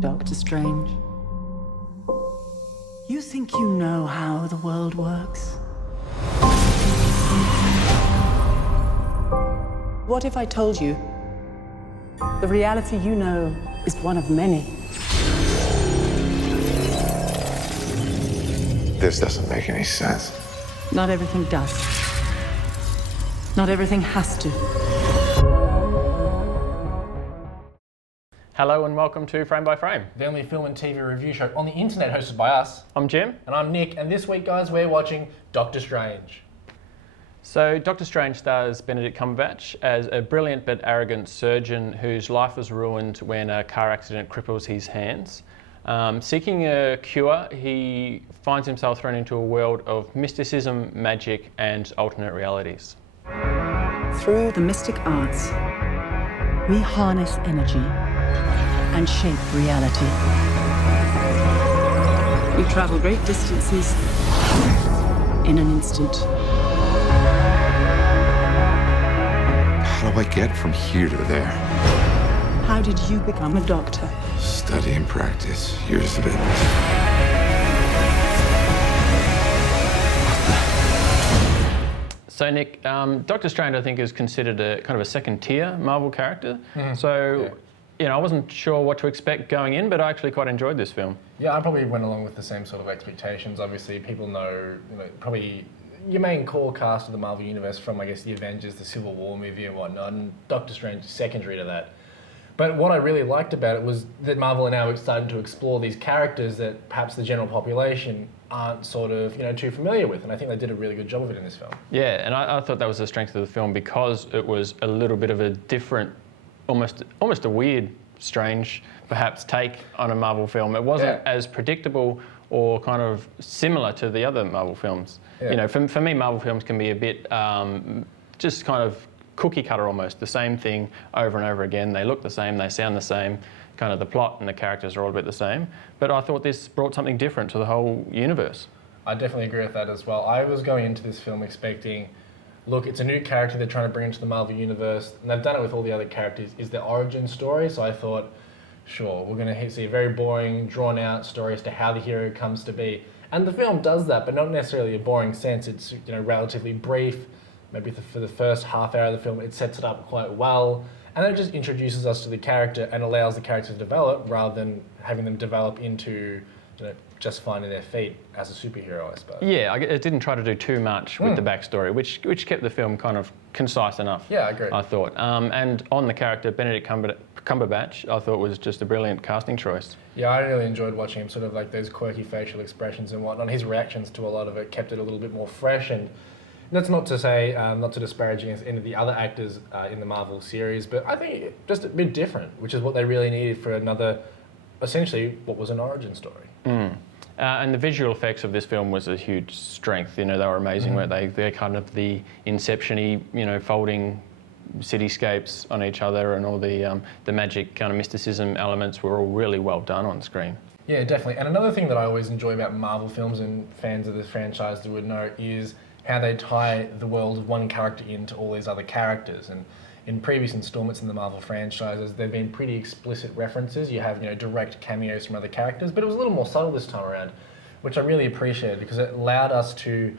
Doctor Strange. You think you know how the world works? What if I told you the reality you know is one of many? This doesn't make any sense. Not everything does. Not everything has to. Hello and welcome to Frame by Frame. The only film and TV review show on the internet hosted by us. I'm Jim. And I'm Nick, and this week, guys, we're watching Doctor Strange. So Doctor Strange stars Benedict Cumberbatch as a brilliant but arrogant surgeon whose life was ruined when a car accident cripples his hands. Seeking a cure, he finds himself thrown into a world of mysticism, magic, and alternate realities. Through the mystic arts, we harness energy and shape reality. We travel great distances in an instant. How do I get from here to there? How did you become a doctor? Study and practice, years of it. So Nick, Doctor Strange I think is considered a kind of a second tier Marvel character. So, you know, I wasn't sure what to expect going in, but I actually quite enjoyed this film. Yeah, I probably went along with the same sort of expectations. Obviously, people know, probably your main core cast of the Marvel Universe from, I guess, the Avengers, the Civil War movie and whatnot, and Doctor Strange is secondary to that. But what I really liked about it was that Marvel are now starting to explore these characters that perhaps the general population aren't sort of, too familiar with. And I think they did a really good job of it in this film. Yeah, and I thought that was the strength of the film because it was a little bit of a different, almost a weird, strange, perhaps, take on a Marvel film. It wasn't as predictable or kind of similar to the other Marvel films. Yeah. You know, for me, Marvel films can be a bit just kind of cookie cutter almost, the same thing over and over again. They look the same, they sound the same, kind of the plot and the characters are all a bit the same. But I thought this brought something different to the whole universe. I definitely agree with that as well. I was going into this film expecting, look, it's a new character they're trying to bring into the Marvel Universe, and they've done it with all the other characters, is their origin story. So I thought, sure, we're going to see a very boring, drawn-out story as to how the hero comes to be. And the film does that, but not necessarily a boring sense. It's relatively brief. Maybe for the first half hour of the film, it sets it up quite well. And then it just introduces us to the character and allows the character to develop rather than having them develop into just finding their feet as a superhero, I suppose. Yeah, it didn't try to do too much with the backstory, which kept the film kind of concise enough. Yeah, I agree. I thought. And on the character, Benedict Cumberbatch, I thought was just a brilliant casting choice. Yeah, I really enjoyed watching him, sort of like those quirky facial expressions and whatnot. His reactions to a lot of it kept it a little bit more fresh, and that's not to say, not to disparage against any of the other actors in the Marvel series, but I think just a bit different, which is what they really needed for another, essentially, what was an origin story. And the visual effects of this film was a huge strength. They were amazing, weren't they? They're kind of the Inception-y, folding cityscapes on each other, and all the magic kind of mysticism elements were all really well done on screen. Yeah, definitely. And another thing that I always enjoy about Marvel films, and fans of the franchise would know, is how they tie the world of one character into all these other characters. And in previous installments in the Marvel franchises, there have been pretty explicit references. You have, direct cameos from other characters, but it was a little more subtle this time around, which I really appreciated because it allowed us to,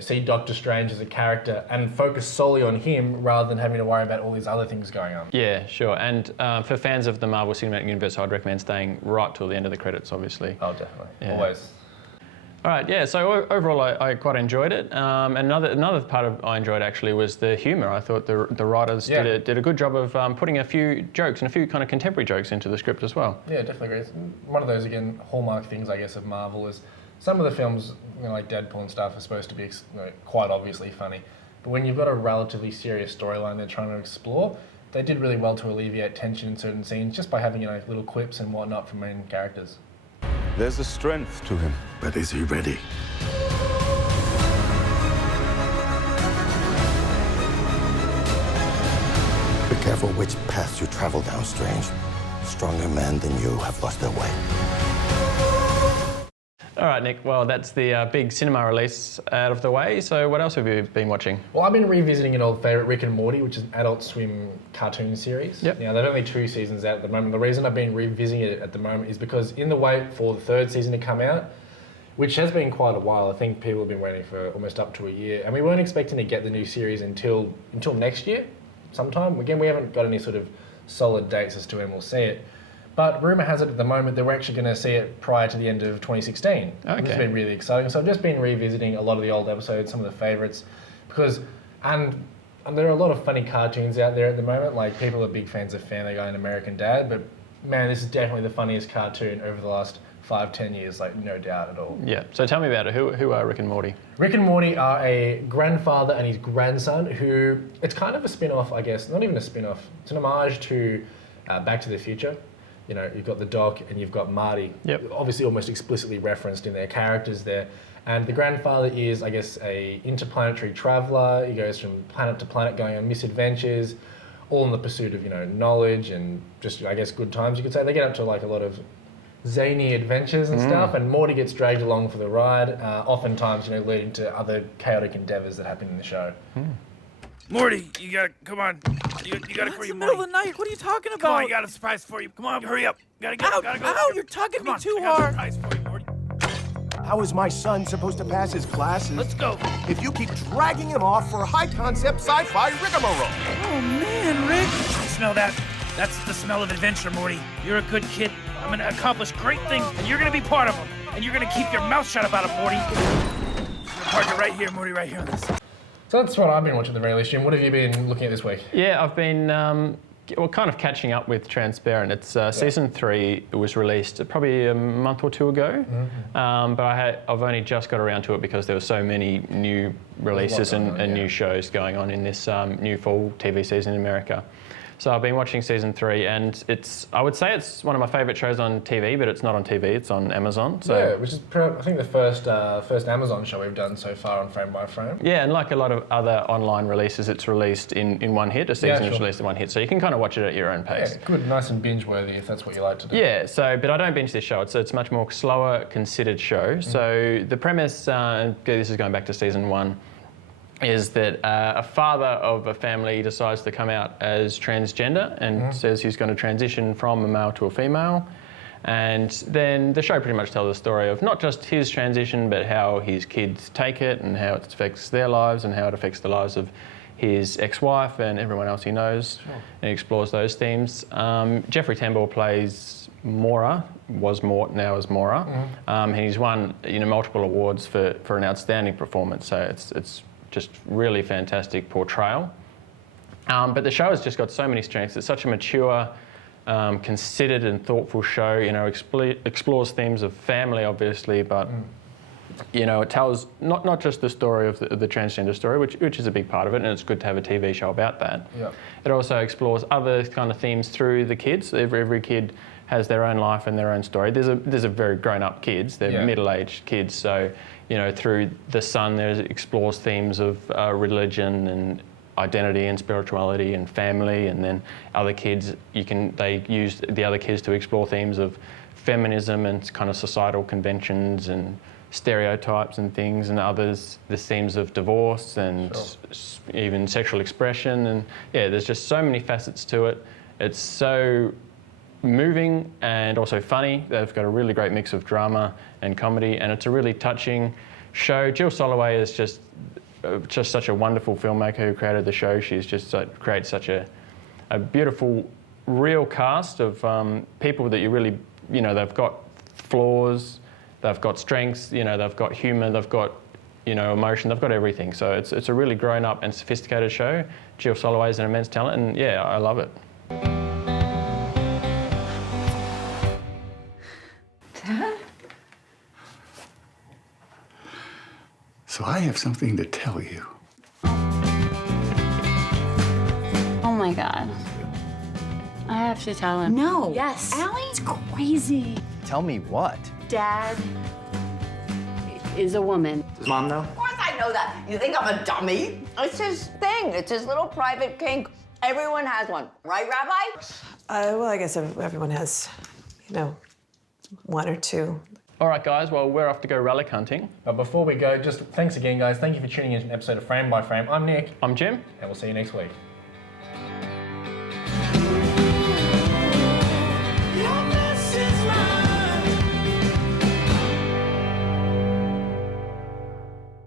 see Doctor Strange as a character and focus solely on him rather than having to worry about all these other things going on. Yeah, sure. And for fans of the Marvel Cinematic Universe, I'd recommend staying right till the end of the credits, obviously. Oh, definitely. Yeah. Always. All right, yeah, so overall I quite enjoyed it. And another part I enjoyed actually was the humour. I thought the writers did a good job of putting a few jokes and a few kind of contemporary jokes into the script as well. Yeah, definitely agree. It's one of those, again, hallmark things, I guess, of Marvel is some of the films, like Deadpool and stuff, are supposed to be quite obviously funny. But when you've got a relatively serious storyline they're trying to explore, they did really well to alleviate tension in certain scenes just by having, little quips and whatnot from main characters. There's a strength to him. But is he ready? Be careful which path you travel down, Strange. Stronger men than you have lost their way. All right, Nick. Well, that's the big cinema release out of the way. So what else have you been watching? Well, I've been revisiting an old favourite, Rick and Morty, which is an Adult Swim cartoon series. Yep. Now, there's only 2 seasons out at the moment. The reason I've been revisiting it at the moment is because in the wait for the 3rd season to come out, which has been quite a while. I think people have been waiting for almost up to a year. And we weren't expecting to get the new series until next year, sometime. Again, we haven't got any sort of solid dates as to when we'll see it. But rumour has it at the moment that we're actually going to see it prior to the end of 2016. Okay. This has been really exciting. So I've just been revisiting a lot of the old episodes, some of the favourites, because and there are a lot of funny cartoons out there at the moment. Like, people are big fans of Family Guy and American Dad, but man, this is definitely the funniest cartoon over the last 5-10 years, like, no doubt at all. Yeah. So tell me about it. Who are Rick and Morty? Rick and Morty are a grandfather and his grandson who, it's kind of a spin-off, I guess, not even a spin-off, it's an homage to Back to the Future. You know, you've got the Doc and you've got Marty. Yep. Obviously almost explicitly referenced in their characters there. And the grandfather is, I guess, a interplanetary traveller. He goes from planet to planet going on misadventures, all in the pursuit of, you know, knowledge and just, I guess, good times, you could say. They get up to like a lot of zany adventures and stuff, and Morty gets dragged along for the ride, oftentimes, you know, leading to other chaotic endeavours that happen in the show. Morty, you gotta, come on. You gotta It's hurry, the Morty. middle of the night. What are you talking about? Come on, I got a surprise for you. Come on, hurry up. Gotta go, Ow, gotta go. ow, you're tugging Come me on, too I got a hard. surprise for you, Morty. How is my son supposed to pass his classes Let's go. if you keep dragging him off for high-concept sci-fi rigmarole? Oh, man, Rick. You smell that? That's the smell of adventure, Morty. You're a good kid. I'm gonna accomplish great things, and you're gonna be part of them. And you're gonna keep your mouth shut about it, Morty. I'm gonna park it right here, Morty, right here on this. So that's what I've been watching at the very least. Jim, what have you been looking at this week? Yeah, I've been kind of catching up with Transparent. It's season 3. It was released probably a month or 2 ago, but I've only just got around to it because there were so many new releases and new shows going on in this new fall TV season in America. So I've been watching season 3, and I would say it's one of my favourite shows on TV, but it's not on TV, it's on Amazon. So Yeah, which is, I think, the first Amazon show we've done so far on Frame by Frame. yeah, and like a lot of other online releases, it's released in one hit. A season is released in one hit, so you can kind of watch it at your own pace. Yeah, good, nice and binge-worthy if that's what you like to do. Yeah, but I don't binge this show. It's much more slower, considered show. So the premise, and this is going back to season 1, is that a father of a family decides to come out as transgender and says he's going to transition from a male to a female. And then the show pretty much tells the story of not just his transition, but how his kids take it and how it affects their lives and how it affects the lives of his ex-wife and everyone else he knows. Sure. And he explores those themes. Jeffrey Tambor plays Mora, was Mort, now is Mora. And he's won multiple awards for an outstanding performance. So it's just really fantastic portrayal. But the show has just got so many strengths. It's such a mature, considered and thoughtful show. Explores themes of family, obviously, but it tells not just the story of the transgender story, which is a big part of it, and it's good to have a TV show about that. Yeah. It also explores other kind of themes through the kids. Every kid has their own life and their own story. There's a very grown-up kids. They're middle-aged kids, so through the son, there explores themes of religion and identity and spirituality and family, and then other kids, they use the other kids to explore themes of feminism and kind of societal conventions and stereotypes and things, and others the themes of divorce and even sexual expression. And yeah, there's just so many facets to it. It's so moving and also funny. They've got a really great mix of drama and comedy, and it's a really touching show. Jill Soloway is just such a wonderful filmmaker who created the show. She's just creates such a beautiful, real cast of people that you really, they've got flaws, they've got strengths, they've got humour, they've got emotion, they've got everything. So it's a really grown up and sophisticated show. Jill Soloway is an immense talent, and yeah, I love it. Dad? So I have something to tell you. Oh my God. I have to tell him. No. Yes. Allie's crazy. Tell me what? Dad is a woman. Does Mom know? Of course I know that. You think I'm a dummy? It's his thing. It's his little private kink. Everyone has one. Right, Rabbi? Well, I guess everyone has, one or two. All right, guys, well, we're off to go relic hunting. But before we go, just thanks again, guys. Thank you for tuning in to an episode of Frame by Frame. I'm Nick. I'm Jim. And we'll see you next week.